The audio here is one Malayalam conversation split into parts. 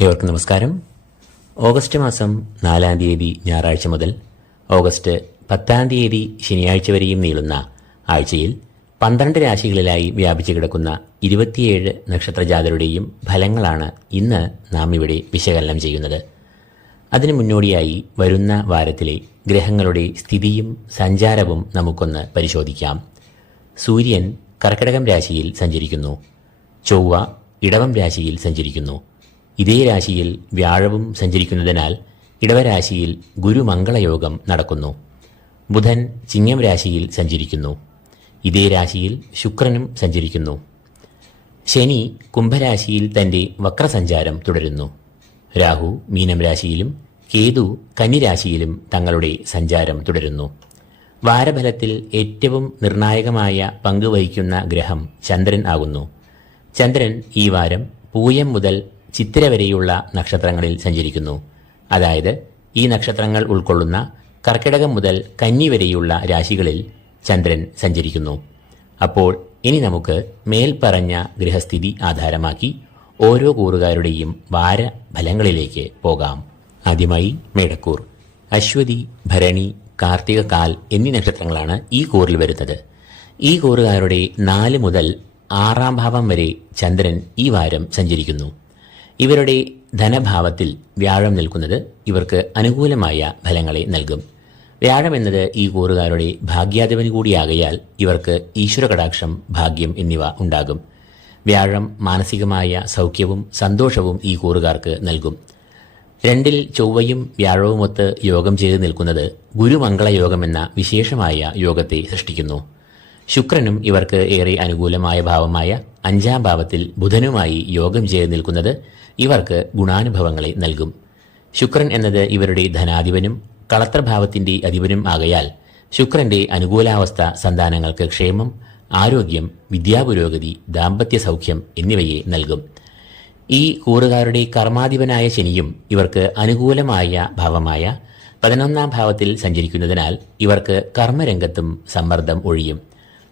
ഏവർക്കും നമസ്കാരം. ഓഗസ്റ്റ് മാസം നാലാം തീയതി ഞായറാഴ്ച മുതൽ ഓഗസ്റ്റ് പത്താം തീയതി ശനിയാഴ്ച വരെയും നീളുന്ന ആഴ്ചയിൽ പന്ത്രണ്ട് രാശികളിലായി വ്യാപിച്ചു കിടക്കുന്ന ഇരുപത്തിയേഴ് നക്ഷത്രജാതരുടെയും ഫലങ്ങളാണ് ഇന്ന് നാം ഇവിടെ വിശകലനം ചെയ്യുന്നത്. അതിനു മുന്നോടിയായി വരുന്ന വാരത്തിലെ ഗ്രഹങ്ങളുടെ സ്ഥിതിയും സഞ്ചാരവും നമുക്കൊന്ന് പരിശോധിക്കാം. സൂര്യൻ കർക്കിടകം രാശിയിൽ സഞ്ചരിക്കുന്നു. ചൊവ്വ ഇടവം രാശിയിൽ സഞ്ചരിക്കുന്നു. ഇതേ രാശിയിൽ വ്യാഴവും സഞ്ചരിക്കുന്നതിനാൽ ഇടവരാശിയിൽ ഗുരുമംഗളയോഗം നടക്കുന്നു. ബുധൻ ചിങ്ങം രാശിയിൽ സഞ്ചരിക്കുന്നു. ഇതേ രാശിയിൽ ശുക്രനും സഞ്ചരിക്കുന്നു. ശനി കുംഭരാശിയിൽ തന്റെ വക്രസഞ്ചാരം തുടരുന്നു. രാഹു മീനം രാശിയിലും കേതു കന്നിരാശിയിലും തങ്ങളുടെ സഞ്ചാരം തുടരുന്നു. വാരഫലത്തിൽ ഏറ്റവും നിർണായകമായ പങ്ക് വഹിക്കുന്ന ഗ്രഹം ചന്ദ്രൻ ആകുന്നു. ചന്ദ്രൻ ഈ വാരം പൂയം മുതൽ ചിത്തിര വരെയുള്ള നക്ഷത്രങ്ങളിൽ സഞ്ചരിക്കുന്നു. അതായത് ഈ നക്ഷത്രങ്ങൾ ഉൾക്കൊള്ളുന്ന കർക്കിടകം മുതൽ കന്നി വരെയുള്ള രാശികളിൽ ചന്ദ്രൻ സഞ്ചരിക്കുന്നു. അപ്പോൾ ഇനി നമുക്ക് മേൽപ്പറഞ്ഞ ഗൃഹസ്ഥിതി ആധാരമാക്കി ഓരോ കൂറുകാരുടെയും വാര ഫലങ്ങളിലേക്ക് പോകാം. ആദ്യമായി മേടക്കൂർ. അശ്വതി ഭരണി കാർത്തിക കാൽ എന്നീ നക്ഷത്രങ്ങളാണ് ഈ കൂറിൽ വരുന്നത്. ഈ കൂറുകാരുടെ നാല് മുതൽ ആറാം ഭാവം വരെ ചന്ദ്രൻ ഈ വാരം സഞ്ചരിക്കുന്നു. ഇവരുടെ ധനഭാവത്തിൽ വ്യാഴം നിൽക്കുന്നത് ഇവർക്ക് അനുകൂലമായ ഫലങ്ങളെ നൽകും. വ്യാഴം എന്നത് ഈ കൂറുകാരുടെ ഭാഗ്യാധിപന് കൂടിയാകയാൽ ഇവർക്ക് ഈശ്വരകടാക്ഷം ഭാഗ്യം എന്നിവ ഉണ്ടാകും. വ്യാഴം മാനസികമായ സൗഖ്യവും സന്തോഷവും ഈ കൂറുകാർക്ക് നൽകും. രണ്ടിൽ ചൊവ്വയും വ്യാഴവുമൊത്ത് യോഗം ചെയ്ത് നിൽക്കുന്നത് ഗുരുമംഗള എന്ന വിശേഷമായ യോഗത്തെ സൃഷ്ടിക്കുന്നു. ശുക്രനും ഇവർക്ക് ഏറെ അനുകൂലമായ ഭാവമായ അഞ്ചാം ഭാവത്തിൽ ബുധനുമായി യോഗം ചെയ്ത് നിൽക്കുന്നത് ഇവർക്ക് ഗുണാനുഭവങ്ങളെ നൽകും. ശുക്രൻ എന്നത് ഇവരുടെ ധനാധിപനും കളത്രഭാവത്തിന്റെ അധിപനും ആകയാൽ ശുക്രന്റെ അനുകൂലാവസ്ഥ സന്താനങ്ങൾക്ക് ക്ഷേമം ആരോഗ്യം വിദ്യാപുരോഗതി ദാമ്പത്യ സൗഖ്യം എന്നിവയെ നൽകും. ഈ കൂറുകാരുടെ കർമാധിപനായ ശനിയും ഇവർക്ക് അനുകൂലമായ ഭാവമായ പതിനൊന്നാം ഭാവത്തിൽ സഞ്ചരിക്കുന്നതിനാൽ ഇവർക്ക് കർമ്മരംഗത്തും സമ്മർദ്ദം ഒഴിയും.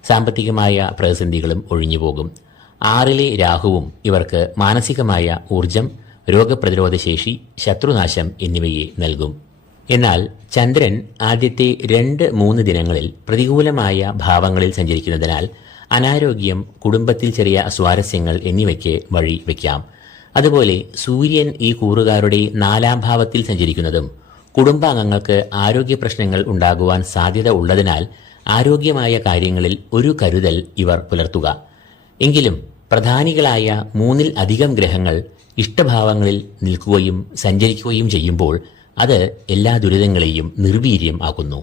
സാമ്പത്തികമായ പ്രതിസന്ധികളും ഒഴിഞ്ഞുപോകും. ആറിലെ രാഹുവും ഇവർക്ക് മാനസികമായ ഊർജം രോഗപ്രതിരോധശേഷി ശത്രുനാശം എന്നിവയെ നൽകും. എന്നാൽ ചന്ദ്രൻ ആദ്യത്തെ രണ്ട് മൂന്ന് ദിനങ്ങളിൽ പ്രതികൂലമായ ഭാവങ്ങളിൽ സഞ്ചരിക്കുന്നതിനാൽ അനാരോഗ്യം കുടുംബത്തിൽ ചെറിയ സ്വാരസ്യങ്ങൾ എന്നിവയ്ക്ക് വഴി വയ്ക്കാം. അതുപോലെ സൂര്യൻ ഈ കൂറുകാരുടെ നാലാം ഭാവത്തിൽ സഞ്ചരിക്കുന്നതും കുടുംബാംഗങ്ങൾക്ക് ആരോഗ്യ പ്രശ്നങ്ങൾ ഉണ്ടാകുവാൻ സാധ്യത ഉള്ളതിനാൽ ആരോഗ്യമായ കാര്യങ്ങളിൽ ഒരു കരുതൽ ഇവർ പുലർത്തുക. എങ്കിലും പ്രധാനികളായ മൂന്നിൽ അധികം ഗ്രഹങ്ങൾ ഇഷ്ടഭാവങ്ങളിൽ നിൽക്കുകയും സഞ്ചരിക്കുകയും ചെയ്യുമ്പോൾ അത് എല്ലാ ദുരിതങ്ങളെയും നിർവീര്യം ആക്കുന്നു.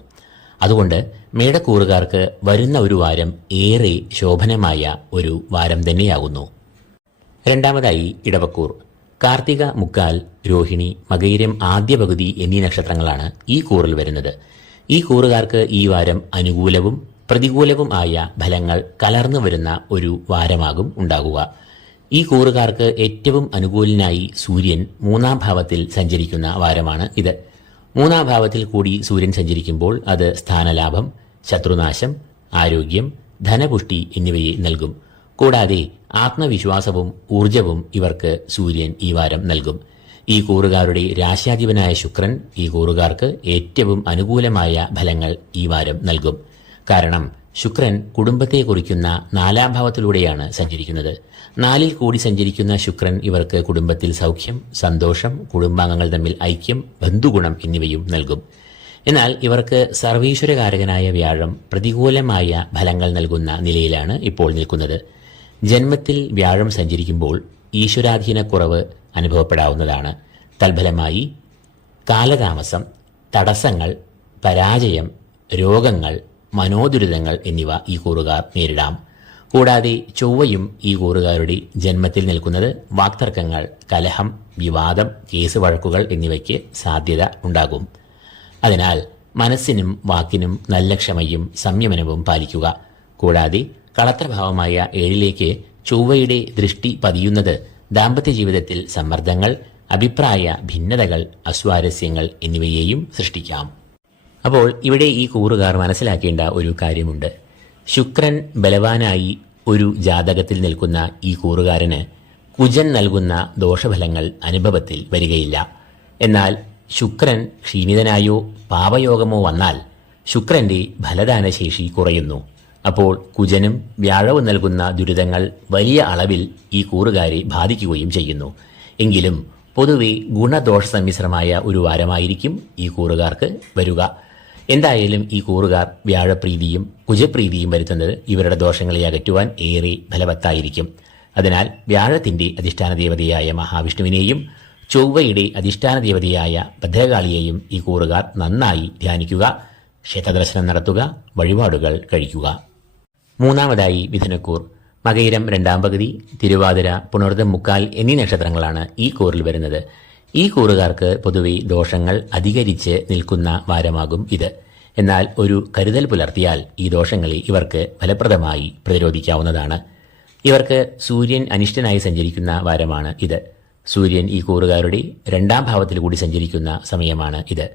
അതുകൊണ്ട് മേടക്കൂറുകാർക്ക് വരുന്ന ഒരു വാരം ഏറെ ശോഭനമായ ഒരു വാരം തന്നെയാകുന്നു. രണ്ടാമതായി ഇടവക്കൂർ. കാർത്തിക മുക്കാൽ രോഹിണി മകൈരം ആദ്യ പകുതി എന്നീ നക്ഷത്രങ്ങളാണ് ഈ കൂറിൽ വരുന്നത്. ഈ കൂറുകാർക്ക് ഈ വാരം അനുകൂലവും പ്രതികൂലവും ആയ ഫലങ്ങൾ കലർന്നു വരുന്ന ഒരു വാരമാകും ഉണ്ടാകുക. ഈ കൂറുകാർക്ക് ഏറ്റവും അനുകൂലനായി സൂര്യൻ മൂന്നാം ഭാവത്തിൽ സഞ്ചരിക്കുന്ന വാരമാണ് ഇത്. മൂന്നാം ഭാവത്തിൽ കൂടി സൂര്യൻ സഞ്ചരിക്കുമ്പോൾ അത് സ്ഥാനലാഭം ശത്രുനാശം ആരോഗ്യം ധനപുഷ്ടി എന്നിവയെ നൽകും. കൂടാതെ ആത്മവിശ്വാസവും ഊർജവും ഇവർക്ക് സൂര്യൻ ഈ വാരം നൽകും. ഈ കൂറുകാരുടെ രാശ്യാധിപനായ ശുക്രൻ ഈ കൂറുകാർക്ക് ഏറ്റവും അനുകൂലമായ ഫലങ്ങൾ ഈ വാരം നൽകും. കാരണം ശുക്രൻ കുടുംബത്തെ കുറിക്കുന്ന നാലാം ഭാവത്തിലൂടെയാണ് സഞ്ചരിക്കുന്നത്. നാലിൽ കൂടി സഞ്ചരിക്കുന്ന ശുക്രൻ ഇവർക്ക് കുടുംബത്തിൽ സൗഖ്യം സന്തോഷം കുടുംബാംഗങ്ങൾ തമ്മിൽ ഐക്യം ബന്ധുഗുണം എന്നിവയും നൽകും. എന്നാൽ ഇവർക്ക് സർവീശ്വരകാരകനായ വ്യാഴം പ്രതികൂലമായ ഫലങ്ങൾ നൽകുന്ന നിലയിലാണ് ഇപ്പോൾ നിൽക്കുന്നത്. ജന്മത്തിൽ വ്യാഴം സഞ്ചരിക്കുമ്പോൾ ഈശ്വരാധീനക്കുറവ് അനുഭവപ്പെടാവുന്നതാണ്. തൽഫലമായി കാലതാമസം തടസ്സങ്ങൾ പരാജയം രോഗങ്ങൾ മനോദുരിതങ്ങൾ എന്നിവ ഈ കൂറുകാർ നേരിടാം. കൂടാതെ ചൊവ്വയും ഈ കൂറുകാരുടെ ജന്മത്തിൽ നിൽക്കുന്നത് വാക്തർക്കങ്ങൾ കലഹം വിവാദം കേസ് വഴക്കുകൾ എന്നിവയ്ക്ക് സാധ്യത ഉണ്ടാകും. അതിനാൽ മനസ്സിനും വാക്കിനും നല്ല ക്ഷമയും സംയമനവും പാലിക്കുക. കൂടാതെ കളത്രഭാവമായ ഏഴിലേക്ക് ചൊവ്വയുടെ ദൃഷ്ടി പതിയുന്നത് ദാമ്പത്യ ജീവിതത്തിൽ സമ്മർദ്ദങ്ങൾ അഭിപ്രായ ഭിന്നതകൾ അസ്വാരസ്യങ്ങൾ എന്നിവയെയും സൃഷ്ടിക്കാം. അപ്പോൾ ഇവിടെ ഈ കൂറുകാർ മനസ്സിലാക്കേണ്ട ഒരു കാര്യമുണ്ട്. ശുക്രൻ ബലവാനായി ഒരു ജാതകത്തിൽ നിൽക്കുന്ന ഈ കൂറുകാരന് കുജൻ നൽകുന്ന ദോഷഫലങ്ങൾ അനുഭവത്തിൽ വരികയില്ല. എന്നാൽ ശുക്രൻ ക്ഷീണിതനായോ പാപയോഗമോ വന്നാൽ ശുക്രന്റെ ഫലദാനശേഷി കുറയുന്നു. അപ്പോൾ കുജനും വ്യാഴവും നൽകുന്ന ദുരിതങ്ങൾ വലിയ അളവിൽ ഈ കൂറുകാരെ ബാധിക്കുകയും ചെയ്യുന്നു. എങ്കിലും പൊതുവെ ഗുണദോഷ സമ്മിശ്രമായ ഒരു വാരമായിരിക്കും ഈ കൂറുകാർക്ക് വരിക. എന്തായാലും ഈ കൂറുകാർ വ്യാഴപ്രീതിയും കുജപ്രീതിയും വരുത്തുന്നത് ഇവരുടെ ദോഷങ്ങളെ അകറ്റുവാൻ ഏറെ ഫലവത്തായിരിക്കും. അതിനാൽ വ്യാഴത്തിന്റെ അധിഷ്ഠാന ദേവതയായ മഹാവിഷ്ണുവിനെയും ചൊവ്വയുടെ അധിഷ്ഠാന ദേവതയായ ഭദ്രകാളിയെയും ഈ കൂറുകാർ നന്നായി ധ്യാനിക്കുക ക്ഷേത്രദർശനം നടത്തുക വഴിപാടുകൾ കഴിക്കുക. മൂന്നാമതായി മിഥുനക്കൂർ മകയിരം രണ്ടാം പകുതി തിരുവാതിര പുണർദം മുക്കാൽ എന്നീ നക്ഷത്രങ്ങളാണ് ഈ കൂറിൽ വരുന്നത്. ഈ കൂറുകാർക്ക് പൊതുവെ ദോഷങ്ങൾ അധികരിച്ച് നിൽക്കുന്ന വാരമാകും ഇത്. എന്നാൽ ഒരു കരുതൽ പുലർത്തിയാൽ ഈ ദോഷങ്ങളെ ഇവർക്ക് ഫലപ്രദമായി പ്രതിരോധിക്കാവുന്നതാണ്. ഇവർക്ക് സൂര്യൻ അനിഷ്ടനായി സഞ്ചരിക്കുന്ന വാരമാണ് ഇത്. സൂര്യൻ ഈ കൂറുകാരുടെ രണ്ടാം ഭാവത്തിൽ കൂടി സഞ്ചരിക്കുന്ന സമയമാണ് ഇത്.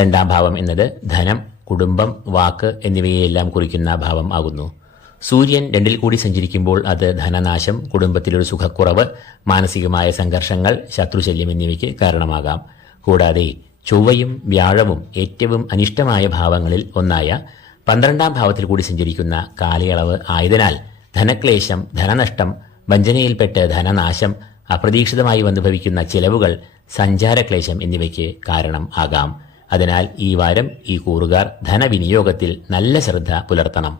രണ്ടാം ഭാവം എന്നത് ധനം കുടുംബം വാക്ക് എന്നിവയെല്ലാം കുറിക്കുന്ന ഭാവം ആകുന്നു. സൂര്യൻ രണ്ടിൽ കൂടി സഞ്ചരിക്കുമ്പോൾ അത് ധനനാശം കുടുംബത്തിലൊരു സുഖക്കുറവ് മാനസികമായ സംഘർഷങ്ങൾ ശത്രുശല്യം എന്നിവയ്ക്ക് കാരണമാകാം. കൂടാതെ ചൊവ്വയും വ്യാഴവും ഏറ്റവും അനിഷ്ടമായ ഭാവങ്ങളിൽ ഒന്നായ പന്ത്രണ്ടാം ഭാവത്തിൽ കൂടി സഞ്ചരിക്കുന്ന കാലയളവ് ആയതിനാൽ ധനക്ലേശം ധനനഷ്ടം വഞ്ചനയിൽപ്പെട്ട് ധനനാശം അപ്രതീക്ഷിതമായി വന്നുഭവിക്കുന്ന ചിലവുകൾ സഞ്ചാരക്ലേശം എന്നിവയ്ക്ക് കാരണം ആകാം. അതിനാൽ ഈ വാരം ഈ കൂറുകാർ ധനവിനിയോഗത്തിൽ നല്ല ശ്രദ്ധ പുലർത്തണം.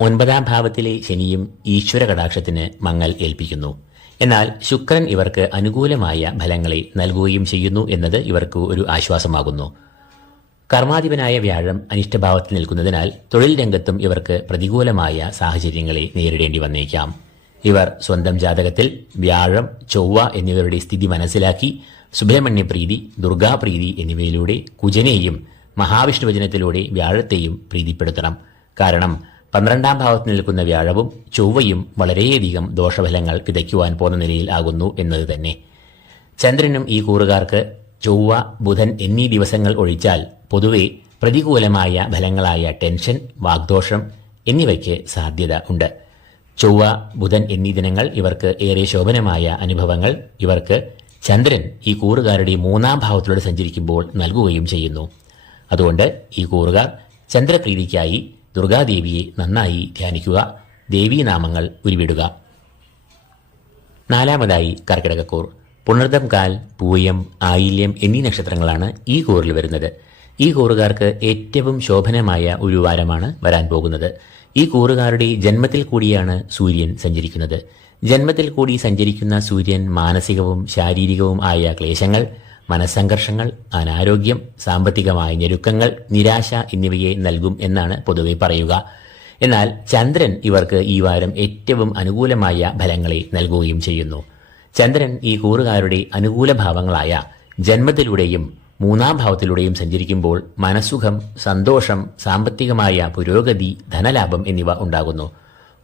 ഒൻപതാം ഭാവത്തിലെ ശനിയും ഈശ്വര കടാക്ഷത്തിന് മങ്ങൽ ഏൽപ്പിക്കുന്നു. എന്നാൽ ശുക്രൻ ഇവർക്ക് അനുകൂലമായ ഫലങ്ങളെ നൽകുകയും ചെയ്യുന്നു എന്നത് ഇവർക്ക് ഒരു ആശ്വാസമാകുന്നു. കർമാധിപനായ വ്യാഴം അനിഷ്ടഭാവത്തിൽ നിൽക്കുന്നതിനാൽ തൊഴിൽ രംഗത്തും ഇവർക്ക് പ്രതികൂലമായ സാഹചര്യങ്ങളെ നേരിടേണ്ടി വന്നേക്കാം. ഇവർ സ്വന്തം ജാതകത്തിൽ വ്യാഴം ചൊവ്വ എന്നിവരുടെ സ്ഥിതി മനസ്സിലാക്കി സുബ്രഹ്മണ്യപ്രീതി ദുർഗാപ്രീതി എന്നിവയിലൂടെ കുജനെയും മഹാവിഷ്ണുവചനത്തിലൂടെ വ്യാഴത്തെയും പ്രീതിപ്പെടുത്തണം. കാരണം പന്ത്രണ്ടാം ഭാവത്ത് നിൽക്കുന്ന വ്യാഴവും ചൊവ്വയും വളരെയധികം ദോഷഫലങ്ങൾ വിതയ്ക്കുവാൻ പോകുന്ന നിലയിൽ ആകുന്നു എന്നത് തന്നെ. ചന്ദ്രനും ഈ കൂറുകാർക്ക് ചൊവ്വ ബുധൻ എന്നീ ദിവസങ്ങൾ ഒഴിച്ചാൽ പൊതുവെ പ്രതികൂലമായ ഫലങ്ങളായ ടെൻഷൻ വാഗ്ദോഷം എന്നിവയ്ക്ക് സാധ്യത ഉണ്ട്. ചൊവ്വ ബുധൻ എന്നീ ദിനങ്ങൾ ഇവർക്ക് ഏറെ ശോഭനമായ അനുഭവങ്ങൾ ഇവർക്ക് ചന്ദ്രൻ ഈ കൂറുകാരുടെ മൂന്നാം ഭാവത്തിലൂടെ സഞ്ചരിക്കുമ്പോൾ നൽകുകയും ചെയ്യുന്നു. അതുകൊണ്ട് ഈ കൂറുകാർ ചന്ദ്രപ്രീതിക്കായി ദുർഗാദേവിയെ നന്നായി ധ്യാനിക്കുക. ദേവീനാമങ്ങൾ ഉരുവിടുക. നാലാമതായി കർക്കിടകക്കൂർ. പുണർദം കാൽ പൂയം ആയില്യം എന്നീ നക്ഷത്രങ്ങളാണ് ഈ കൂറിൽ വരുന്നത്. ഈ കൂറുകാർക്ക് ഏറ്റവും ശോഭനമായ ഒരു വാരമാണ് വരാൻ പോകുന്നത്. ഈ കൂറുകാരുടെ ജന്മത്തിൽ കൂടിയാണ് സൂര്യൻ സഞ്ചരിക്കുന്നത്. ജന്മത്തിൽ കൂടി സഞ്ചരിക്കുന്ന സൂര്യൻ മാനസികവും ശാരീരികവും ആയ ക്ലേശങ്ങൾ മനസ്സംഘർഷങ്ങൾ അനാരോഗ്യം സാമ്പത്തികമായ ഞെരുക്കങ്ങൾ നിരാശ എന്നിവയെ നൽകും എന്നാണ് പൊതുവെ പറയുക. എന്നാൽ ചന്ദ്രൻ ഇവർക്ക് ഈ വാരം ഏറ്റവും അനുകൂലമായ ഫലങ്ങളെ നൽകുകയും ചെയ്യുന്നു. ചന്ദ്രൻ ഈ കൂറുകാരുടെ അനുകൂല ഭാവങ്ങളായ ജന്മത്തിലൂടെയും മൂന്നാം ഭാവത്തിലൂടെയും സഞ്ചരിക്കുമ്പോൾ മനസ്സുഖം സന്തോഷം സാമ്പത്തികമായ പുരോഗതി ധനലാഭം എന്നിവ ഉണ്ടാകുന്നു.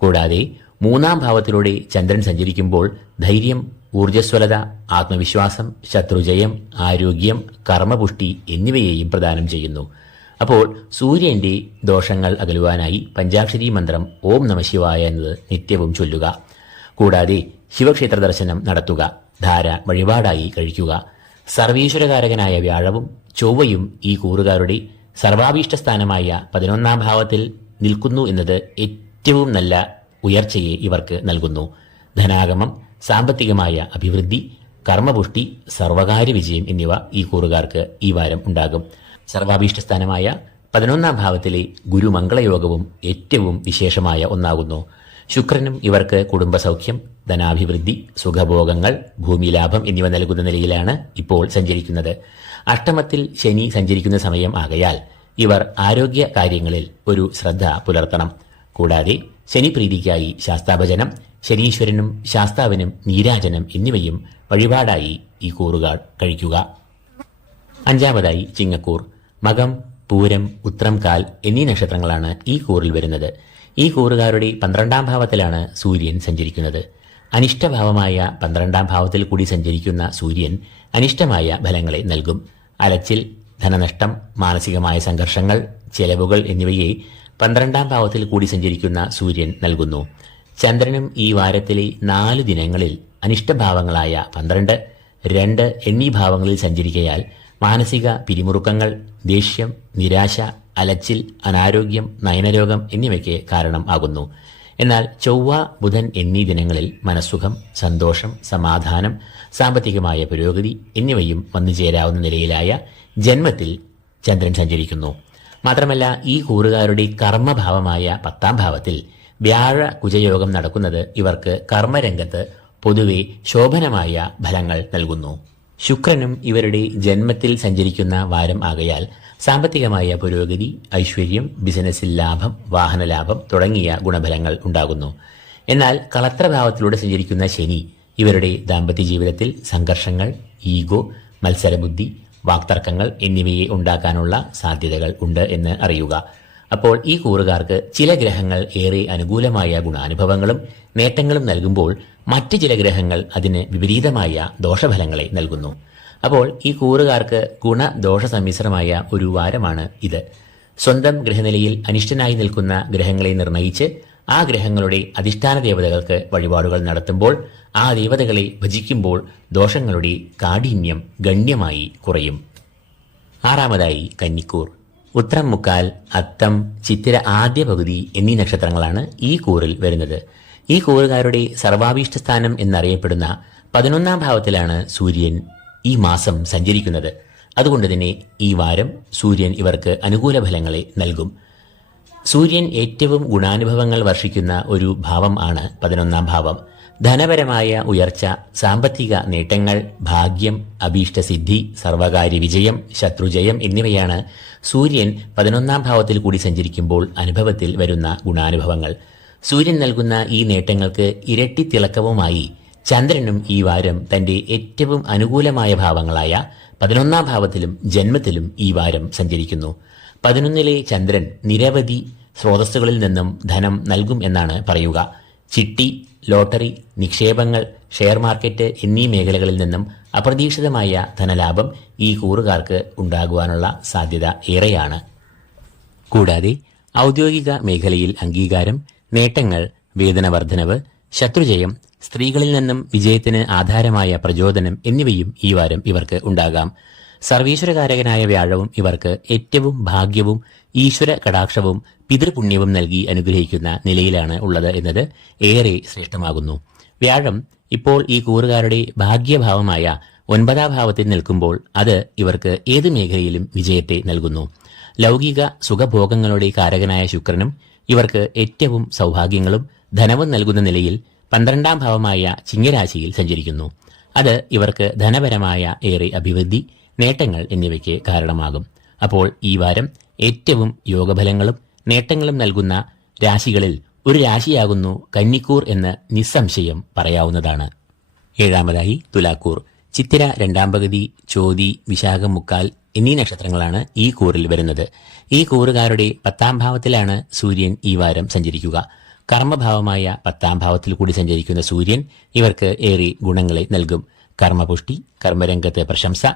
കൂടാതെ മൂന്നാം ഭാവത്തിലൂടെ ചന്ദ്രൻ സഞ്ചരിക്കുമ്പോൾ ധൈര്യം ഊർജസ്വലത ആത്മവിശ്വാസം ശത്രുജയം ആരോഗ്യം കർമ്മപുഷ്ടി എന്നിവയെയും പ്രദാനം ചെയ്യുന്നു. അപ്പോൾ സൂര്യന്റെ ദോഷങ്ങൾ അകലുവാനായി പഞ്ചാക്ഷരി മന്ത്രം ഓം നമശിവായ എന്നത് നിത്യവും ചൊല്ലുക. കൂടാതെ ശിവക്ഷേത്ര ദർശനം നടത്തുക ധാര വഴിപാടായി കഴിക്കുക. സർവീശ്വരകാരകനായ വ്യാഴവും ചൊവ്വയും ഈ കൂറുകാരുടെ സർവാഭീഷ്ട സ്ഥാനമായ പതിനൊന്നാം ഭാവത്തിൽ നിൽക്കുന്നു എന്നത് ഏറ്റവും നല്ല ഉയർച്ചയെ ഇവർക്ക് നൽകുന്നു. ധനാഗമം സാമ്പത്തികമായ അഭിവൃദ്ധി കർമ്മപുഷ്ടി സർവകാര്യ വിജയം എന്നിവ ഈ കൂറുകാർക്ക് ഈ വാരം ഉണ്ടാകും. സർവാഭീഷ്ട സ്ഥാനമായ പതിനൊന്നാം ഭാവത്തിലെ ഗുരുമംഗളയോഗവും ഏറ്റവും വിശേഷമായ ഒന്നാകുന്നു. ശുക്രനും ഇവർക്ക് കുടുംബസൗഖ്യം ധനാഭിവൃദ്ധി സുഖഭോഗങ്ങൾ ഭൂമിലാഭം എന്നിവ നൽകുന്ന നിലയിലാണ് ഇപ്പോൾ സഞ്ചരിക്കുന്നത്. അഷ്ടമത്തിൽ ശനി സഞ്ചരിക്കുന്ന സമയം ആകയാൽ ഇവർ ആരോഗ്യ കാര്യങ്ങളിൽ ഒരു ശ്രദ്ധ പുലർത്തണം. കൂടാതെ ശനിപ്രീതിക്കായി ശാസ്താഭജനം ശനീശ്വരനും ശാസ്താവിനും നീരാജനം എന്നിവയും വഴിപാടായി ഈ കൂറുകാർ കഴിക്കുക. അഞ്ചാമതായി ചിങ്ങക്കൂർ മകം പൂരം ഉത്രം കാൽ എന്നീ നക്ഷത്രങ്ങളാണ് ഈ കൂറിൽ വരുന്നത്. ഈ കൂറുകാരുടെ പന്ത്രണ്ടാം ഭാവത്തിലാണ് സൂര്യൻ സഞ്ചരിക്കുന്നത്. അനിഷ്ടഭാവമായ പന്ത്രണ്ടാം ഭാവത്തിൽ കൂടി സഞ്ചരിക്കുന്ന സൂര്യൻ അനിഷ്ടമായ ഫലങ്ങളെ നൽകും. അലച്ചിൽ ധനനഷ്ടം മാനസികമായ സംഘർഷങ്ങൾ ചെലവുകൾ എന്നിവയെ പന്ത്രണ്ടാം ഭാവത്തിൽ കൂടി സഞ്ചരിക്കുന്ന സൂര്യൻ നൽകുന്നു. ചന്ദ്രനും ഈ വാരത്തിലെ നാല് ദിനങ്ങളിൽ അനിഷ്ടഭാവങ്ങളായ പന്ത്രണ്ട് രണ്ട് എന്നീ ഭാവങ്ങളിൽ സഞ്ചരിക്കയാൽ മാനസിക പിരിമുറുക്കങ്ങൾ ദേഷ്യം നിരാശ അലച്ചിൽ അനാരോഗ്യം നയനരോഗം എന്നിവയ്ക്ക് കാരണം ആകുന്നു. എന്നാൽ ചൊവ്വ ബുധൻ എന്നീ ദിനങ്ങളിൽ മനസ്സുഖം സന്തോഷം സമാധാനം സാമ്പത്തികമായ പുരോഗതി എന്നിവയും വന്നു ചേരാവുന്ന നിലയിലായ ജന്മത്തിൽ ചന്ദ്രൻ സഞ്ചരിക്കുന്നു. മാത്രമല്ല ഈ കൂറുകാരുടെ കർമ്മഭാവമായ പത്താം ഭാവത്തിൽ വ്യാഴ കുജയോഗം നടക്കുന്നത് ഇവർക്ക് കർമ്മരംഗത്ത് പൊതുവെ ശോഭനമായ ഫലങ്ങൾ നൽകുന്നു. ശുക്രനും ഇവരുടെ ജന്മത്തിൽ സഞ്ചരിക്കുന്ന വാരം ആകയാൽ സാമ്പത്തികമായ പുരോഗതി ഐശ്വര്യം ബിസിനസ്സിൽ ലാഭം വാഹനലാഭം തുടങ്ങിയ ഗുണഫലങ്ങൾ ഉണ്ടാകുന്നു. എന്നാൽ കളത്രഭാവത്തിലൂടെ സഞ്ചരിക്കുന്ന ശനി ഇവരുടെ ദാമ്പത്യ ജീവിതത്തിൽ സംഘർഷങ്ങൾ ഈഗോ മത്സരബുദ്ധി വാക്തർക്കങ്ങൾ എന്നിവയെ ഉണ്ടാക്കാനുള്ള സാധ്യതകൾ ഉണ്ട് എന്ന് അറിയുക. അപ്പോൾ ഈ കൂറുകാർക്ക് ചില ഗ്രഹങ്ങൾ ഏറെ അനുകൂലമായ ഗുണാനുഭവങ്ങളും നേട്ടങ്ങളും നൽകുമ്പോൾ മറ്റ് ചില ഗ്രഹങ്ങൾ അതിന് വിപരീതമായ ദോഷഫലങ്ങളെ നൽകുന്നു. അപ്പോൾ ഈ കൂറുകാർക്ക് ഗുണദോഷ സമ്മിശ്രമായ ഒരു വാരമാണ് ഇത്. സ്വന്തം ഗ്രഹനിലയിൽ അനിഷ്ടനായി നിൽക്കുന്ന ഗ്രഹങ്ങളെ നിർണയിച്ച് ആ ഗ്രഹങ്ങളുടെ അധിഷ്ഠാന ദേവതകൾക്ക് വഴിപാടുകൾ നടത്തുമ്പോൾ ആ ദേവതകളെ ഭജിക്കുമ്പോൾ ദോഷങ്ങളുടെ കാഠിന്യം ഗണ്യമായി കുറയും. ആറാമതായി കന്നിക്കൂർ. ഉത്രം മുക്കാൽ അത്തം ചിത്തിര ആദ്യ പകുതി എന്നീ നക്ഷത്രങ്ങളാണ് ഈ കൂറിൽ വരുന്നത്. ഈ കൂറുകാരുടെ സർവാഭീഷ്ട സ്ഥാനം എന്നറിയപ്പെടുന്ന പതിനൊന്നാം ഭാവത്തിലാണ് സൂര്യൻ ഈ മാസം സഞ്ചരിക്കുന്നത്. അതുകൊണ്ട് തന്നെ ഈ വാരം സൂര്യൻ ഇവർക്ക് അനുകൂല ഫലങ്ങളെ നൽകും. സൂര്യൻ ഏറ്റവും ഗുണാനുഭവങ്ങൾ വർഷിക്കുന്ന ഒരു ഭാവം ആണ് പതിനൊന്നാം ഭാവം. ധനപരമായ ഉയർച്ച സാമ്പത്തിക നേട്ടങ്ങൾ ഭാഗ്യം അഭീഷ്ടസിദ്ധി സർവകാര്യ വിജയം ശത്രുജയം എന്നിവയാണ് സൂര്യൻ പതിനൊന്നാം ഭാവത്തിൽ കൂടി സഞ്ചരിക്കുമ്പോൾ അനുഭവത്തിൽ വരുന്ന ഗുണാനുഭവങ്ങൾ. സൂര്യൻ നൽകുന്ന ഈ നേട്ടങ്ങൾക്ക് ഇരട്ടി തിളക്കവുമായി ചന്ദ്രനും ഈ വാരം തന്റെ ഏറ്റവും അനുകൂലമായ ഭാവങ്ങളായ പതിനൊന്നാം ഭാവത്തിലും ജന്മത്തിലും ഈ വാരം സഞ്ചരിക്കുന്നു. പതിനൊന്നിലെ ചന്ദ്രൻ നിരവധി സ്രോതസ്സുകളിൽ നിന്നും ധനം നൽകും എന്നാണ് പറയുക. ചിട്ടി ലോട്ടറി നിക്ഷേപങ്ങൾ ഷെയർ മാർക്കറ്റ് എന്നീ മേഖലകളിൽ നിന്നും അപ്രതീക്ഷിതമായ ധനലാഭം ഈ കൂറുകാർക്ക് ഉണ്ടാകുവാനുള്ള സാധ്യത ഏറെയാണ്. കൂടാതെ ഔദ്യോഗിക മേഖലയിൽ അംഗീകാരം നേട്ടങ്ങൾ വേതന വർധനവ് ശത്രുജയം സ്ത്രീകളിൽ നിന്നും വിജയത്തിന് ആധാരമായ പ്രചോദനം എന്നിവയും ഈ വാരം ഇവർക്ക് ഉണ്ടാകാം. സർവീശ്വരകാരകനായ വ്യാഴവും ഇവർക്ക് ഏറ്റവും ഭാഗ്യവും ഈശ്വര കടാക്ഷവും പിതൃപുണ്യവും നൽകി അനുഗ്രഹിക്കുന്ന നിലയിലാണ് ഉള്ളത് എന്നത് ഏറെ ശ്രേഷ്ഠമാകുന്നു. വ്യാഴം ഇപ്പോൾ ഈ കൂറുകാരുടെ ഭാഗ്യഭാവമായ ഒൻപതാം ഭാവത്തിൽ നിൽക്കുമ്പോൾ അത് ഇവർക്ക് ഏത് മേഖലയിലും വിജയത്തെ നൽകുന്നു. ലൗകിക സുഖഭോഗങ്ങളുടെ കാരകനായ ശുക്രനും ഇവർക്ക് ഏറ്റവും സൗഭാഗ്യങ്ങളും ധനവും നൽകുന്ന നിലയിൽ പന്ത്രണ്ടാം ഭാവമായ ചിങ്ങരാശിയിൽ സഞ്ചരിക്കുന്നു. അത് ഇവർക്ക് ധനപരമായ ഏറെ അഭിവൃദ്ധി നേട്ടങ്ങൾ എന്നിവയ്ക്ക് കാരണമാകും. അപ്പോൾ ഈ വാരം ഏറ്റവും യോഗഫലങ്ങളും നേട്ടങ്ങളും നൽകുന്ന രാശികളിൽ ഒരു രാശിയാകുന്നു കന്നിക്കൂർ എന്ന് നിസ്സംശയം പറയാവുന്നതാണ്. ഏഴാമതായി തുലാക്കൂർ. ചിത്തിര രണ്ടാം പകുതി ചോതി വിശാഖം മുക്കാൽ എന്നീ നക്ഷത്രങ്ങളാണ് ഈ കൂറിൽ വരുന്നത്. ഈ കൂറുകാരുടെ പത്താം ഭാവത്തിലാണ് സൂര്യൻ ഈ വാരം സഞ്ചരിക്കുക. കർമ്മഭാവമായ പത്താം ഭാവത്തിൽ കൂടി സഞ്ചരിക്കുന്ന സൂര്യൻ ഇവർക്ക് ഏറെ ഗുണങ്ങളെ നൽകും. കർമ്മപുഷ്ടി കർമ്മരംഗത്ത് പ്രശംസ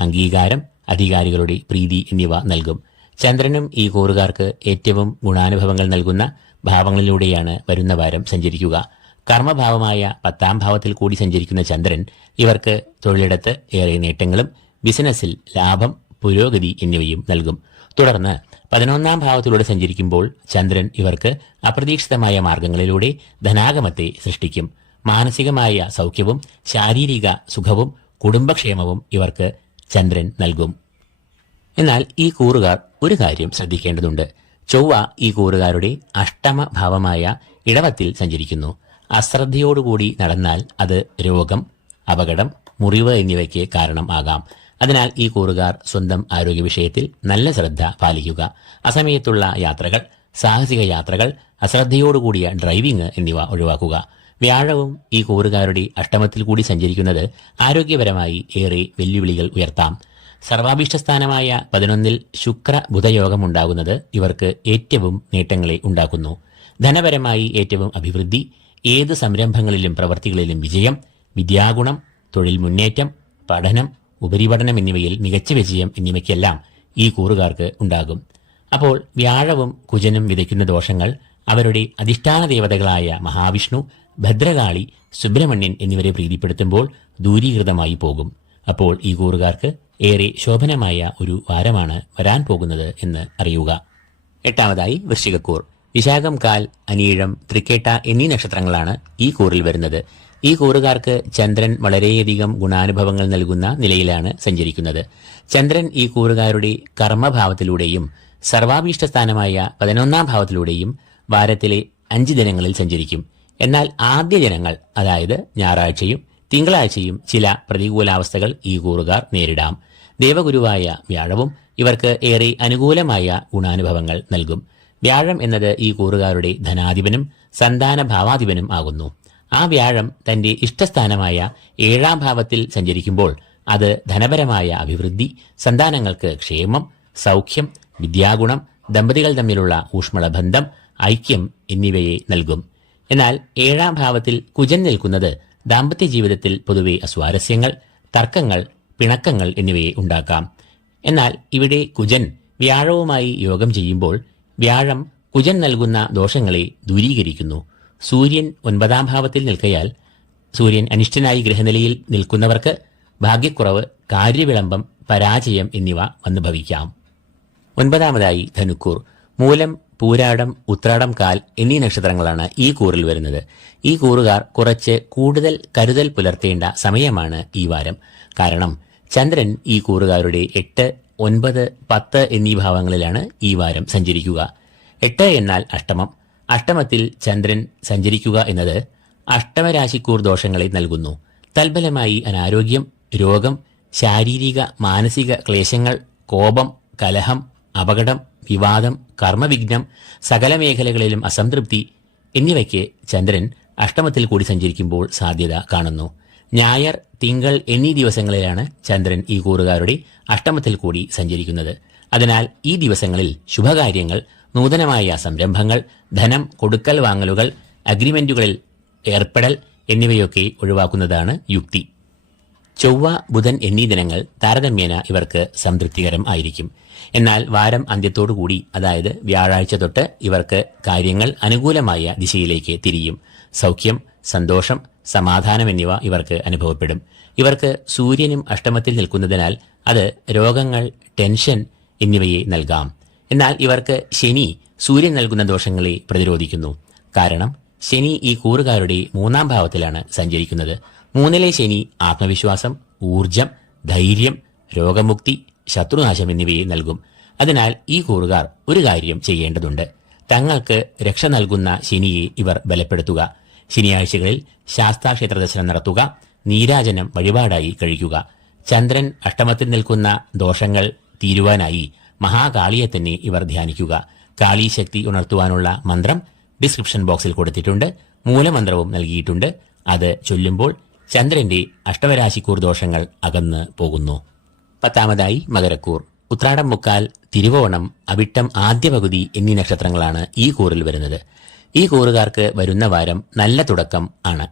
അംഗീകാരം അധികാരികളുടെ പ്രീതി എന്നിവ നൽകും. ചന്ദ്രനും ഈ കൂറുകാർക്ക് ഏറ്റവും ഗുണാനുഭവങ്ങൾ നൽകുന്ന ഭാവങ്ങളിലൂടെയാണ് വരുന്ന വാരം സഞ്ചരിക്കുക. കർമ്മഭാവമായ പത്താം ഭാവത്തിൽ കൂടി സഞ്ചരിക്കുന്ന ചന്ദ്രൻ ഇവർക്ക് തൊഴിലിടത്ത് ഏറെ നേട്ടങ്ങളും ബിസിനസ്സിൽ ലാഭം പുരോഗതി എന്നിവയും നൽകും. തുടർന്ന് പതിനൊന്നാം ഭാവത്തിലൂടെ സഞ്ചരിക്കുമ്പോൾ ചന്ദ്രൻ ഇവർക്ക് അപ്രതീക്ഷിതമായ മാർഗങ്ങളിലൂടെ ധനാഗമത്തെ സൃഷ്ടിക്കും. മാനസികമായ സൗഖ്യവും ശാരീരിക സുഖവും കുടുംബക്ഷേമവും ഇവർക്ക് ചന്ദ്രൻ നൽകും. എന്നാൽ ഈ കൂറുകാർ ഒരു കാര്യം ശ്രദ്ധിക്കേണ്ടതുണ്ട്. ചൊവ്വ ഈ കൂറുകാരുടെ അഷ്ടമ ഭാവമായ ഇടവത്തിൽ സഞ്ചരിക്കുന്നു. അശ്രദ്ധയോടുകൂടി നടന്നാൽ അത് രോഗം അപകടം മുറിവ് എന്നിവയ്ക്ക് കാരണം ആകാം. അതിനാൽ ഈ കൂറുകാർ സ്വന്തം ആരോഗ്യ വിഷയത്തിൽ നല്ല ശ്രദ്ധ പാലിക്കുക. അസമയത്തുള്ള യാത്രകൾ സാഹസിക യാത്രകൾ അശ്രദ്ധയോടുകൂടിയ ഡ്രൈവിംഗ് എന്നിവ ഒഴിവാക്കുക. വ്യാഴവും ഈ കൂറുകാരുടെ അഷ്ടമത്തിൽ കൂടി സഞ്ചരിക്കുന്നത് ആരോഗ്യപരമായി ഏറെ വെല്ലുവിളികൾ ഉയർത്താം. സർവാഭീഷ്ടസ്ഥാനമായ പതിനൊന്നിൽ ശുക്ര ബുധയോഗം ഉണ്ടാകുന്നത് ഇവർക്ക് ഏറ്റവും നേട്ടങ്ങളെ ഉണ്ടാക്കുന്നു. ധനപരമായി ഏറ്റവും അഭിവൃദ്ധി ഏത് സംരംഭങ്ങളിലും പ്രവർത്തികളിലും വിജയം വിദ്യാഗുണം തൊഴിൽ മുന്നേറ്റം പഠനം ഉപരിപഠനം എന്നിവയിൽ മികച്ച വിജയം എന്നിവയ്ക്കെല്ലാം ഈ കൂറുകാർക്ക് ഉണ്ടാകും. അപ്പോൾ വ്യാഴവും കുജനും വിതയ്ക്കുന്ന ദോഷങ്ങൾ അവരുടെ അധിഷ്ഠാന ദേവതകളായ മഹാവിഷ്ണു ഭദ്രകാളി സുബ്രഹ്മണ്യൻ എന്നിവരെ പ്രീതിപ്പെടുത്തുമ്പോൾ ദൂരീകൃതമായി പോകും. അപ്പോൾ ഈ കൂറുകാർക്ക് ഏറെ ശോഭനമായ ഒരു വാരമാണ് വരാൻ പോകുന്നത് എന്ന് അറിയുക. എട്ടാമതായി വൃശ്ചികക്കൂർ. വിശാഖം കാൽ അനീഴം തൃക്കേട്ട എന്നീ നക്ഷത്രങ്ങളാണ് ഈ കൂറിൽ വരുന്നത്. ഈ കൂറുകാർക്ക് ചന്ദ്രൻ വളരെയധികം ഗുണാനുഭവങ്ങൾ നൽകുന്ന നിലയിലാണ് സഞ്ചരിക്കുന്നത്. ചന്ദ്രൻ ഈ കൂറുകാരുടെ കർമ്മഭാവത്തിലൂടെയും സർവാഭീഷ്ട സ്ഥാനമായ പതിനൊന്നാം ഭാവത്തിലൂടെയും വാരത്തിലെ അഞ്ച് ദിനങ്ങളിൽ സഞ്ചരിക്കും. എന്നാൽ ആദ്യ ദിനങ്ങൾ അതായത് ഞായറാഴ്ചയും തിങ്കളാഴ്ചയും ചില പ്രതികൂലാവസ്ഥകൾ ഈ കൂറുകാർ നേരിടാം. ദേവഗുരുവായ വ്യാഴവും ഇവർക്ക് ഏറെ അനുകൂലമായ ഗുണാനുഭവങ്ങൾ നൽകും. വ്യാഴം എന്നത് ഈ കൂറുകാരുടെ ധനാധിപനും സന്താന ഭാവാധിപനും ആകുന്നു. ആ വ്യാഴം തന്റെ ഇഷ്ടസ്ഥാനമായ ഏഴാം ഭാവത്തിൽ സഞ്ചരിക്കുമ്പോൾ അത് ധനപരമായ അഭിവൃദ്ധി സന്താനങ്ങൾക്ക് ക്ഷേമം സൗഖ്യം വിദ്യാഗുണം ദമ്പതികൾ തമ്മിലുള്ള ഊഷ്മള ബന്ധം ഐക്യം എന്നിവയെ നൽകും. എന്നാൽ ഏഴാം ഭാവത്തിൽ കുജൻ നിൽക്കുന്നത് ദാമ്പത്യ ജീവിതത്തിൽ പൊതുവെ അസ്വാരസ്യങ്ങൾ തർക്കങ്ങൾ പിണക്കങ്ങൾ എന്നിവയെ ഉണ്ടാക്കാം. എന്നാൽ ഇവിടെ കുജൻ വ്യാഴവുമായി യോഗം ചെയ്യുമ്പോൾ വ്യാഴം കുജൻ നൽകുന്ന ദോഷങ്ങളെ ദൂരീകരിക്കുന്നു. സൂര്യൻ ഒൻപതാം ഭാവത്തിൽ നിൽക്കയാൽ സൂര്യൻ അനിഷ്ടനായി ഗ്രഹനിലയിൽ നിൽക്കുന്നവർക്ക് ഭാഗ്യക്കുറവ് കാര്യവിളംബം പരാജയം എന്നിവ വന്നുഭവിക്കാം. ഒൻപതാമതായി ധനുക്കൂർ. മൂലം പൂരാടം ഉത്രാടം കാൽ എന്നീ നക്ഷത്രങ്ങളാണ് ഈ കൂറിൽ വരുന്നത്. ഈ കൂറുകാർ കുറച്ച് കൂടുതൽ കരുതൽ പുലർത്തേണ്ട സമയമാണ് ഈ വാരം. കാരണം ചന്ദ്രൻ ഈ കൂറുകാരുടെ എട്ട് ഒൻപത് പത്ത് എന്നീ ഭാവങ്ങളിലാണ് ഈ വാരം സഞ്ചരിക്കുക. എട്ട് എന്നാൽ അഷ്ടമം. അഷ്ടമത്തിൽ ചന്ദ്രൻ സഞ്ചരിക്കുക എന്നത് അഷ്ടമരാശിക്കൂർ ദോഷങ്ങളെ നൽകുന്നു. തൽഫലമായി അനാരോഗ്യം രോഗം ശാരീരിക മാനസിക ക്ലേശങ്ങൾ കോപം കലഹം അപകടം വിവാദം കർമ്മവിഘ്നം സകല മേഖലകളിലും അസംതൃപ്തി എന്നിവയ്ക്ക് ചന്ദ്രൻ അഷ്ടമത്തിൽ കൂടി സഞ്ചരിക്കുമ്പോൾ സാധ്യത കാണുന്നു. ഞായർ തിങ്കൾ എന്നീ ദിവസങ്ങളിലാണ് ചന്ദ്രൻ ഈ കൂറുകാരുടെ അഷ്ടമത്തിൽ കൂടി സഞ്ചരിക്കുന്നത്. അതിനാൽ ഈ ദിവസങ്ങളിൽ ശുഭകാര്യങ്ങൾ നൂതനമായ സംരംഭങ്ങൾ ധനം കൊടുക്കൽ വാങ്ങലുകൾ അഗ്രിമെന്റുകളിൽ ഏർപ്പെടൽ എന്നിവയൊക്കെ ഒഴിവാക്കുന്നതാണ് യുക്തി. ചൊവ്വ ബുധൻ എന്നീ ദിനങ്ങൾ താരതമ്യേന ഇവർക്ക് സംതൃപ്തികരം ആയിരിക്കും. എന്നാൽ വാരം അന്ത്യത്തോടുകൂടി അതായത് വ്യാഴാഴ്ച തൊട്ട് ഇവർക്ക് കാര്യങ്ങൾ അനുകൂലമായ ദിശയിലേക്ക് തിരിയും. സൗഖ്യം സന്തോഷം സമാധാനം എന്നിവ ഇവർക്ക് അനുഭവപ്പെടും. ഇവർക്ക് സൂര്യനും അഷ്ടമത്തിൽ നിൽക്കുന്നതിനാൽ അത് രോഗങ്ങൾ ടെൻഷൻ എന്നിവയെ നൽകാം. എന്നാൽ ഇവർക്ക് ശനി സൂര്യൻ നൽകുന്ന ദോഷങ്ങളെ പ്രതിരോധിക്കുന്നു. കാരണം ശനി ഈ കൂറുകാരുടെ മൂന്നാം ഭാവത്തിലാണ് സഞ്ചരിക്കുന്നത്. മൂന്നിലെ ശനി ആത്മവിശ്വാസം ഊർജം ധൈര്യം രോഗമുക്തി ശത്രുനാശം എന്നിവയെ നൽകും. അതിനാൽ ഈ കൂറുകാർ ഒരു കാര്യം ചെയ്യേണ്ടതുണ്ട്. തങ്ങൾക്ക് രക്ഷ നൽകുന്ന ശനിയെ ഇവർ ബലപ്പെടുത്തുക. ശനിയാഴ്ചകളിൽ ശാസ്താക്ഷേത്ര ദർശനം നടത്തുക. നീരാജനം വഴിപാടായി കഴിക്കുക. ചന്ദ്രൻ അഷ്ടമത്തിൽ നിൽക്കുന്ന ദോഷങ്ങൾ തീരുവാനായി മഹാകാളിയെ തന്നെ ഇവർ ധ്യാനിക്കുക. കാളി ശക്തി ഉണർത്തുവാനുള്ള മന്ത്രം ഡിസ്ക്രിപ്ഷൻ ബോക്സിൽ കൊടുത്തിട്ടുണ്ട്. മൂലമന്ത്രവും നൽകിയിട്ടുണ്ട്. അത് ചൊല്ലുമ്പോൾ ചന്ദ്രന്റെ അഷ്ടമരാശിക്കൂർ ദോഷങ്ങൾ അകന്ന് പോകുന്നു. പത്താമതായി മകരക്കൂർ. ഉത്രാടം മുക്കാൽ തിരുവോണം അവിട്ടം ആദ്യ പകുതി എന്നീ നക്ഷത്രങ്ങളാണ് ഈ കൂറിൽ വരുന്നത്. ഈ കൂറുകാർക്ക് വരുന്ന വാരം നല്ല തുടക്കം ആണ്.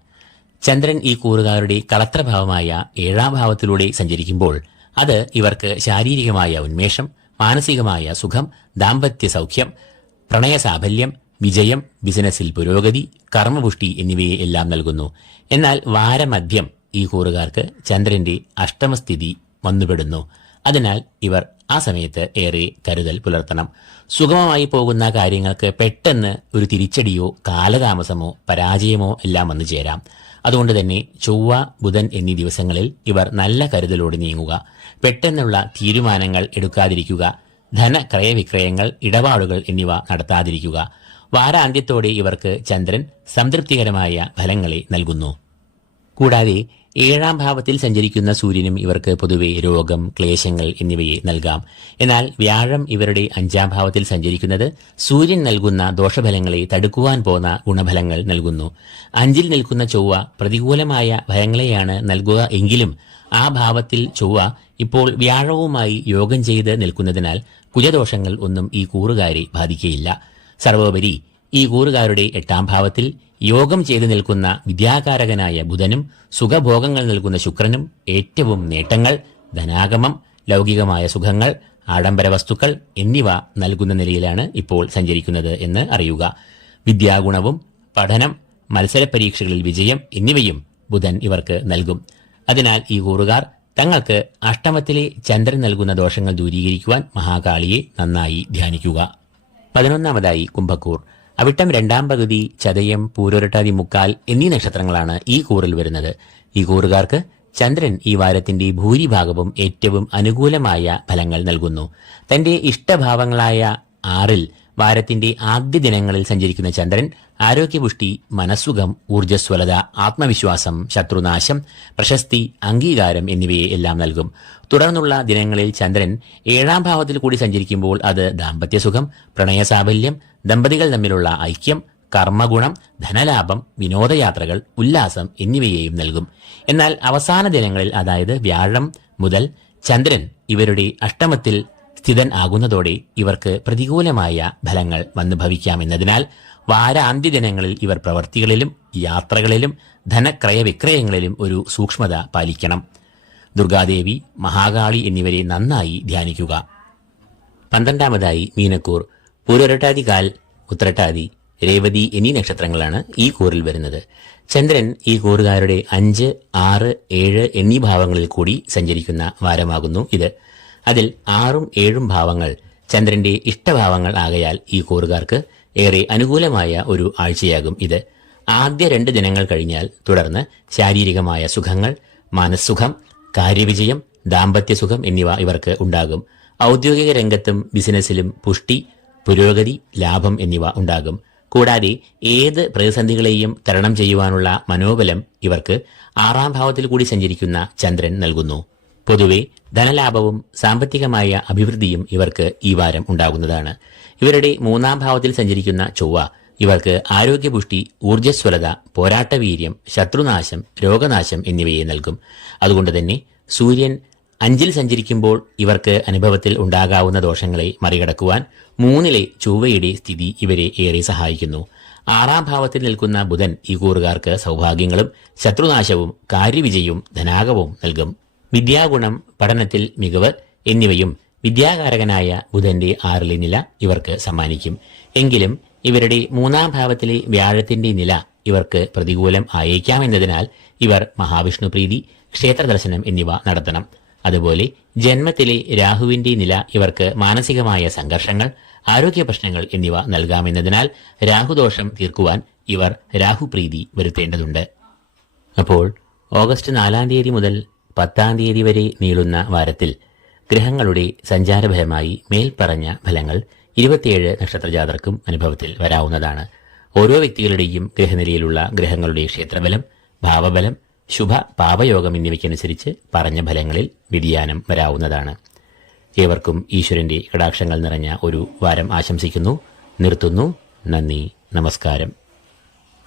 ചന്ദ്രൻ ഈ കൂറുകാരുടെ കളത്രഭാവമായ ഏഴാം ഭാവത്തിലൂടെ സഞ്ചരിക്കുമ്പോൾ അത് ഇവർക്ക് ശാരീരികമായ ഉന്മേഷം മാനസികമായ സുഖം ദാമ്പത്യ സൗഖ്യം പ്രണയസാഫല്യം വിജയം ബിസിനസ്സിൽ പുരോഗതി കർമ്മപുഷ്ടി എന്നിവയെ എല്ലാം നൽകുന്നു. എന്നാൽ വാരമധ്യം ഈ കൂറുകാർക്ക് ചന്ദ്രന്റെ അഷ്ടമസ്ഥിതി വന്നുപെടുന്നു. അതിനാൽ ഇവർ ആ സമയത്ത് ഏറെ കരുതൽ പുലർത്തണം. സുഗമമായി പോകുന്ന കാര്യങ്ങൾക്ക് പെട്ടെന്ന് ഒരു തിരിച്ചടിയോ കാലതാമസമോ പരാജയമോ എല്ലാം വന്നു ചേരാം. അതുകൊണ്ട് തന്നെ ചൊവ്വ ബുധൻ എന്നീ ദിവസങ്ങളിൽ ഇവർ നല്ല കരുതലോട് നീങ്ങുക. പെട്ടെന്നുള്ള തീരുമാനങ്ങൾ എടുക്കാതിരിക്കുക. ധന ക്രയവിക്രയങ്ങൾ ഇടപാടുകൾ എന്നിവ നടത്താതിരിക്കുക. വാരാന്ത്യത്തോടെ ഇവർക്ക് ചന്ദ്രൻ സംതൃപ്തികരമായ ഫലങ്ങളെ നൽകുന്നു. കൂടാതെ ഏഴാം ഭാവത്തിൽ സഞ്ചരിക്കുന്ന സൂര്യനും ഇവർക്ക് പൊതുവെ രോഗം ക്ലേശങ്ങൾ എന്നിവയെ നൽകാം. എന്നാൽ വ്യാഴം ഇവരുടെ അഞ്ചാം ഭാവത്തിൽ സഞ്ചരിക്കുന്നത് സൂര്യൻ നൽകുന്ന ദോഷഫലങ്ങളെ തടുക്കുവാൻ പോന്ന ഗുണഫലങ്ങൾ നൽകുന്നു. അഞ്ചിൽ നിൽക്കുന്ന ചൊവ്വ പ്രതികൂലമായ ഫലങ്ങളെയാണ് നൽകുക എങ്കിലും ആ ഭാവത്തിൽ ചൊവ്വ ഇപ്പോൾ വ്യാഴവുമായി യോഗം ചെയ്ത് നിൽക്കുന്നതിനാൽ കുജദോഷങ്ങൾ ഒന്നും ഈ കൂറുകാരെ ബാധിക്കയില്ല. സർവോപരി ഈ കൂറുകാരുടെ എട്ടാം ഭാവത്തിൽ യോഗം ചെയ്തു നിൽക്കുന്ന വിദ്യാകാരകനായ ബുധനും സുഖഭോഗങ്ങൾ നൽകുന്ന ശുക്രനും ഏറ്റവും നേട്ടങ്ങൾ ധനാഗമം ലൗകികമായ സുഖങ്ങൾ ആഡംബര വസ്തുക്കൾ എന്നിവ നൽകുന്ന നിലയിലാണ് ഇപ്പോൾ സഞ്ചരിക്കുന്നത് എന്ന് അറിയുക. വിദ്യാഗുണവും പഠനം മത്സര പരീക്ഷകളിൽ വിജയം എന്നിവയും ബുധൻ ഇവർക്ക് നൽകും. അതിനാൽ ഈ കൂറുകാർ തങ്ങൾക്ക് അഷ്ടമത്തിലെ ചന്ദ്രൻ നൽകുന്ന ദോഷങ്ങൾ ദൂരീകരിക്കുവാൻ മഹാകാളിയെ നന്നായി ധ്യാനിക്കുക. പതിനൊന്നാമതായി കുംഭക്കൂർ. അവിട്ടം രണ്ടാം പകുതി ചതയം പൂരോരട്ടാതി മുക്കാൽ എന്നീ നക്ഷത്രങ്ങളാണ് ഈ കൂറിൽ വരുന്നത്. ഈ കൂറുകാർക്ക് ചന്ദ്രൻ ഈ വാരത്തിന്റെ ഭൂരിഭാഗവും ഏറ്റവും അനുകൂലമായ ഫലങ്ങൾ നൽകുന്നു. തന്റെ ഇഷ്ടഭാവങ്ങളായ ആറിൽ വാരത്തിന്റെ ആദ്യ ദിനങ്ങളിൽ സഞ്ചരിക്കുന്ന ചന്ദ്രൻ ആരോഗ്യപുഷ്ടി മനസ്സുഖം ഊർജസ്വലത ആത്മവിശ്വാസം ശത്രുനാശം പ്രശസ്തി അംഗീകാരം എന്നിവയെ എല്ലാം നൽകും. തുടർന്നുള്ള ദിനങ്ങളിൽ ചന്ദ്രൻ ഏഴാം ഭാവത്തിൽ കൂടി സഞ്ചരിക്കുമ്പോൾ അത് ദാമ്പത്യസുഖം പ്രണയസാഫല്യം ദമ്പതികൾ തമ്മിലുള്ള ഐക്യം കർമ്മഗുണം ധനലാഭം വിനോദയാത്രകൾ ഉല്ലാസം എന്നിവയെയും നൽകും. എന്നാൽ അവസാന ദിനങ്ങളിൽ അതായത് വ്യാഴം മുതൽ ചന്ദ്രൻ ഇവരുടെ അഷ്ടമത്തിൽ സ്ഥിതൻ ആകുന്നതോടെ ഇവർക്ക് പ്രതികൂലമായ ഫലങ്ങൾ വന്നു ഭവിക്കാമെന്നതിനാൽ വാരാന്ത്യ ദിനങ്ങളിൽ ഇവർ പ്രവർത്തികളിലും യാത്രകളിലും ധനക്രയ വിക്രയങ്ങളിലും ഒരു സൂക്ഷ്മത പാലിക്കണം. ദുർഗാദേവി മഹാകാളി എന്നിവരെ നന്നായി ധ്യാനിക്കുക. പന്ത്രണ്ടാമതായി മീനക്കൂർ. പൂരൊരട്ടാതി കാൽ ഉത്രട്ടാതി രേവതി എന്നീ നക്ഷത്രങ്ങളാണ് ഈ കൂറിൽ വരുന്നത്. ചന്ദ്രൻ ഈ കൂറുകാരുടെ അഞ്ച് ആറ് ഏഴ് എന്നീ ഭാവങ്ങളിൽ കൂടി സഞ്ചരിക്കുന്ന വാരമാകുന്നു ഇത്. അതിൽ ആറും ഏഴും ഭാവങ്ങൾ ചന്ദ്രന്റെ ഇഷ്ടഭാവങ്ങൾ ആകയാൽ ഈ കൂറുകാർക്ക് ഏറെ അനുകൂലമായ ഒരു ആഴ്ചയാകും ഇത്. ആദ്യ രണ്ട് ദിനങ്ങൾ കഴിഞ്ഞാൽ തുടർന്ന് ശാരീരികമായ സുഖങ്ങൾ മനസ്സുഖം കാര്യവിജയം ദാമ്പത്യസുഖം എന്നിവ ഇവർക്ക് ഉണ്ടാകും. ഔദ്യോഗിക രംഗത്തും ബിസിനസ്സിലും പുഷ്ടി പുരോഗതി ലാഭം എന്നിവ ഉണ്ടാകും. കൂടാതെ ഏത് പ്രതിസന്ധികളെയും തരണം ചെയ്യുവാനുള്ള മനോബലം ഇവർക്ക് ആറാം ഭാവത്തിൽ കൂടി സഞ്ചരിക്കുന്ന ചന്ദ്രൻ നൽകുന്നു. പൊതുവെ ധനലാഭവും സാമ്പത്തികമായ അഭിവൃദ്ധിയും ഇവർക്ക് ഈ വാരം ഉണ്ടാകുന്നതാണ്. ഇവരുടെ മൂന്നാം ഭാവത്തിൽ സഞ്ചരിക്കുന്ന ചൊവ്വ ഇവർക്ക് ആരോഗ്യപുഷ്ടി ഊർജസ്വലത പോരാട്ടവീര്യം ശത്രുനാശം രോഗനാശം എന്നിവയെ നൽകും. അതുകൊണ്ട് തന്നെ സൂര്യൻ അഞ്ചിൽ സഞ്ചരിക്കുമ്പോൾ ഇവർക്ക് അനുഭവത്തിൽ ഉണ്ടാകാവുന്ന ദോഷങ്ങളെ മറികടക്കുവാൻ മൂന്നിലെ ചൊവ്വയുടെ സ്ഥിതി ഇവരെ ഏറെ സഹായിക്കുന്നു. ആറാം ഭാവത്തിൽ നിൽക്കുന്ന ബുധൻ ഈ കൂറുകാർക്ക് സൗഭാഗ്യങ്ങളും ശത്രുനാശവും കാര്യവിജയവും ധനാകവും നൽകും. വിദ്യാഗുണം പഠനത്തിൽ മികവ് എന്നിവയും വിദ്യാകാരകനായ ബുധന്റെ ആറിലെ നില ഇവർക്ക് സമ്മാനിക്കും. എങ്കിലും ഇവരുടെ മൂന്നാം ഭാവത്തിലെ വ്യാഴത്തിന്റെ നില ഇവർക്ക് പ്രതികൂലം ആയേക്കാമെന്നതിനാൽ ഇവർ മഹാവിഷ്ണു പ്രീതി ക്ഷേത്ര ദർശനം എന്നിവ നടത്തണം. അതുപോലെ ജന്മത്തിലെ രാഹുവിന്റെ നില ഇവർക്ക് മാനസികമായ സംഘർഷങ്ങൾ ആരോഗ്യ പ്രശ്നങ്ങൾ എന്നിവ നൽകാമെന്നതിനാൽ രാഹുദോഷം തീർക്കുവാൻ ഇവർ രാഹുപ്രീതി വരുത്തേണ്ടതുണ്ട്. അപ്പോൾ ഓഗസ്റ്റ് നാലാം തീയതി മുതൽ പത്താം തീയതി വരെ നീളുന്ന വാരത്തിൽ ഗ്രഹങ്ങളുടെ സഞ്ചാരഫലമായി മേൽപ്പറഞ്ഞ ഫലങ്ങൾ ഇരുപത്തിയേഴ് നക്ഷത്രജാതർക്കും അനുഭവത്തിൽ വരാവുന്നതാണ്. ഓരോ വ്യക്തികളുടെയും ഗ്രഹനിലയിലുള്ള ഗ്രഹങ്ങളുടെ ക്ഷേത്രബലം ഭാവബലം ശുഭ പാപയോഗം എന്നിവയ്ക്കനുസരിച്ച് പറഞ്ഞ ഫലങ്ങളിൽ വ്യതിയാനം വരാവുന്നതാണ്. ഏവർക്കും ഈശ്വരന്റെ കടാക്ഷങ്ങൾ നിറഞ്ഞ ഒരു വാരം ആശംസിക്കുന്നു. നിർത്തുന്നു. നന്ദി. നമസ്കാരം.